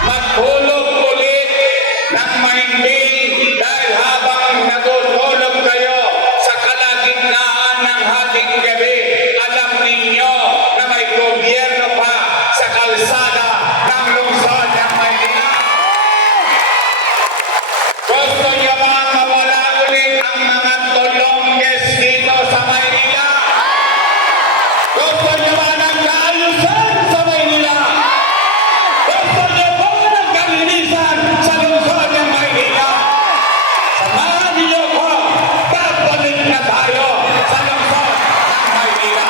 Magtulog ulit ng mahimbing dahil habang natutulog kayo sa kalagitnaan ng hating gabi, alam ninyo na may gobyerno pa sa kalsada ng lungsod ng Maynila. Gusto nyo ba mawala ulit ang mga tulongges dito sa Maynila? Gusto nyo ba ng kaayusan sa Maynila? Gusto nyo ba ng kalinisan sa lungsod ng Maynila? Samahan niyo ko, babalik na tayo sa lungsod ng Maynila.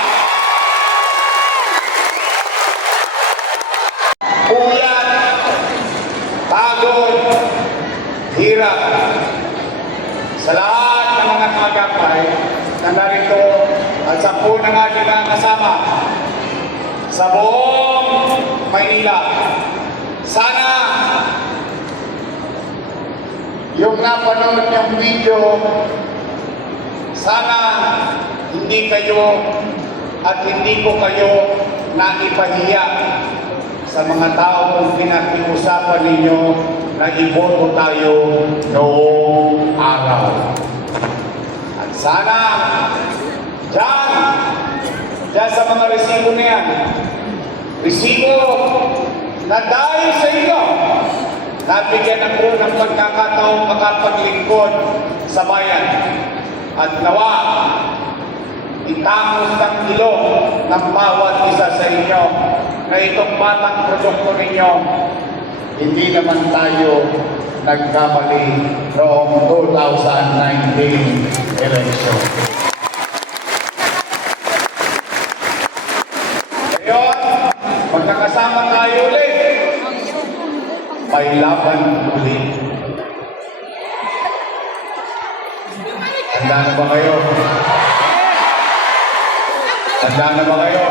Puyat, pagod, hirap. Sa lahat ng mga kagapay na narito at sa ng ating mga kasama sa buong Maynila, sana yung napanood yung video, sana hindi kayo at hindi ko kayo naipahiya sa mga taong pinakiusapan ninyo na iboto tayo noong araw. At sana dyan sa mga resibo na yan, resibo na dahil sa inyo, nabigyan ako ng pagkakataong makapaglingkod sa bayan. At nawa, itamos ng ilong ng bawat isa sa inyo na itong batang produkto ninyo, hindi naman tayo nagkamali noong 2019 election. Ngayon, magkakasama tayo ulit. May laban ulit. Handa na ba kayo? Handa na ba kayo?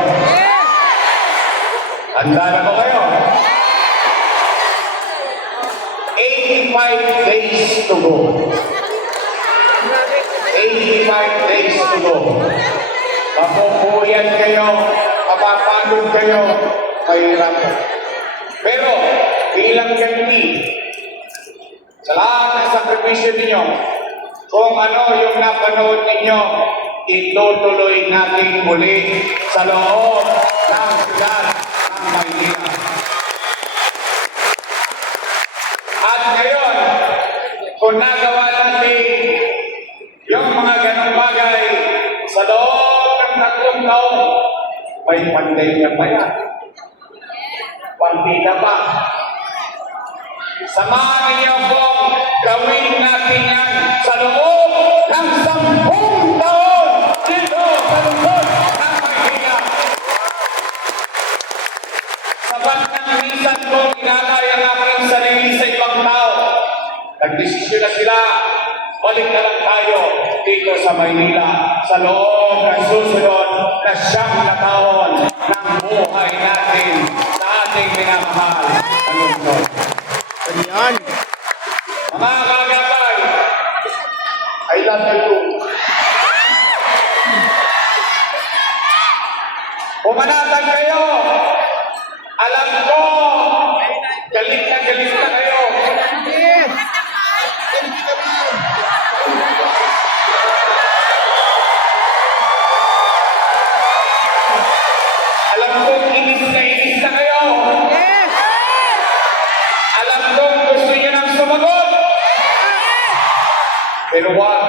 Handa na ba kayo? 85 days to go. 85 days to go. Mapupuyan kayo, mapapagod kayo, mahirap. Pero, bilang ganito, sa lahat ng sakripisyo ninyo, kung ano yung napanood ninyo, itutuloy natin muli sa loob ng siyudad ng Maynila. At ngayon, kung nagawa natin yung mga ganong bagay sa loob ng 3 taon, may pandemya pa yan. Pandemya pa. Samahan niyo pong gawin natin yan sa loob ng 10 taon dito sa lungsod ng Maynila. Sabat ng minsan ko, inakaya ang aking sarili sa ibang tao. Nagdesisyon na sila, balik na lang tayo dito sa Maynila sa loob ng susunod na 9 taon ng buhay natin sa ating minamahal na lungsod. Ayan. Mga kagapay, I love you. Pumanatag kayo. Alam ko, galit na kayo. Yes. Alam ko, inis na kayo. Yes. Alam ko, gusto niyo nang sumagot. Pero wag.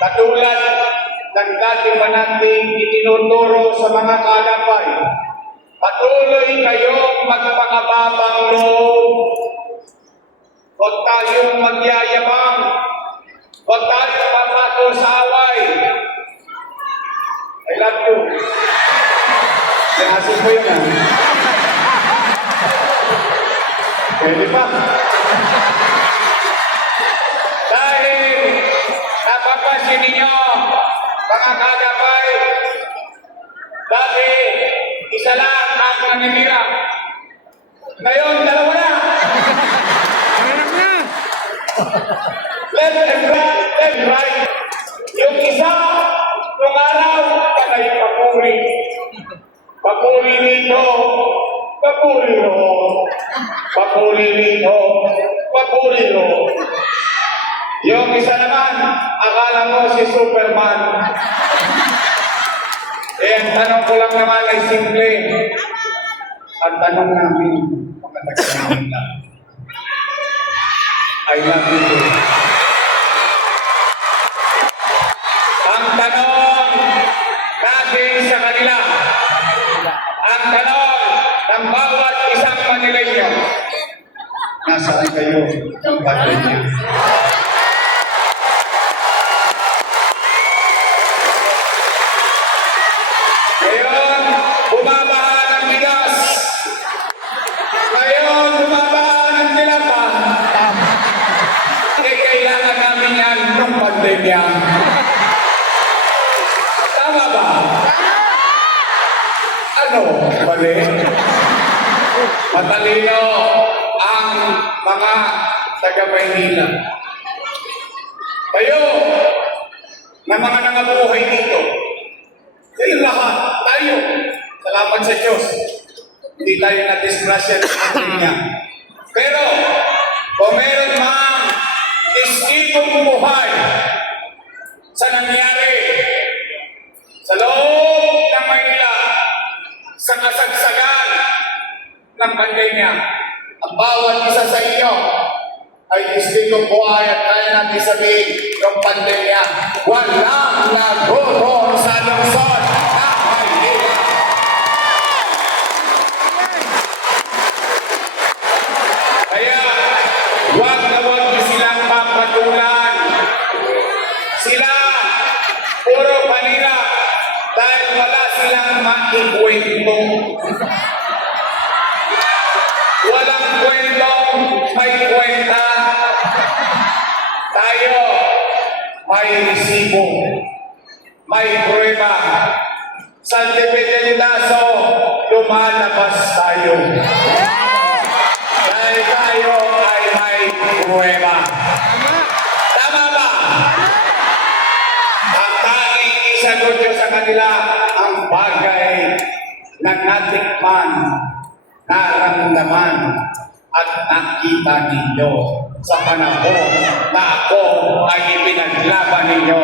Katulad ng dati pa natin itinuturo sa mga kalapay, patuloy kayong magpakababang loob. Huwag tayong magyayabang. Huwag tayong papato sa away. I love you. Sinasin ko yun, ha? Pwede pa. Dahil napapansin ninyo, mga kagapay, dati isa lang ang naninira. Ngayon, 2 na. Hirap na. Left and right. Yung isa, nung araw, panay papuri. Papuri ni dito, papuri roon. Papuri dito, papuri roon. Yung isa naman, akala mo si Superman. Eh, ang tanong ko lang naman ay simple. Ang tanong namin, mga taga-Manila, I love you too. Ang tanong natin sa kanila, ang tanong ng bawat isang Manileño, nasaan kayo ng bagay niya? Ngayon, bumabaha ng bigas. Ngayon, bumabaha ng tilapa. Eh, kailangan namin yan nung pandemya. Tama ba? Ano? Mali? Matalino ang mga taga-Maynila. Kayo, na mga nangabuhay dito, kayo lahat, tayo, salamat sa Diyos. Hindi tayo na-disgrasya ng ating niya. Pero, kung meron mang isipong bumuhay sa nangyari sa loob ng Maynila, sa kasagsagan ng pandemya, ang bawat isa sa inyo ay isipong buhay at kaya natin sabihin ng pandemya, walang nagutom sa lungsod ng Maynila. Kaya, huwag na huwag niyo silang papatulan. Sila, puro panira, dahil wala silang maikwento. Walang kwentong may kwenta. Tayo, may resibo, may prueba. Sa dependendaso, lumalabas tayo. Dahil tayo ay may prueba. Tama ba? Ang tanging isagot nyo sa kanila ang bagay na natikman, naramdaman, at nakita ninyo sa panahon na ako ay ipinaglaban ninyo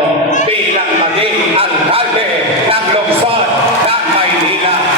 bilang maging alkalde ng lungsod ng Maynila.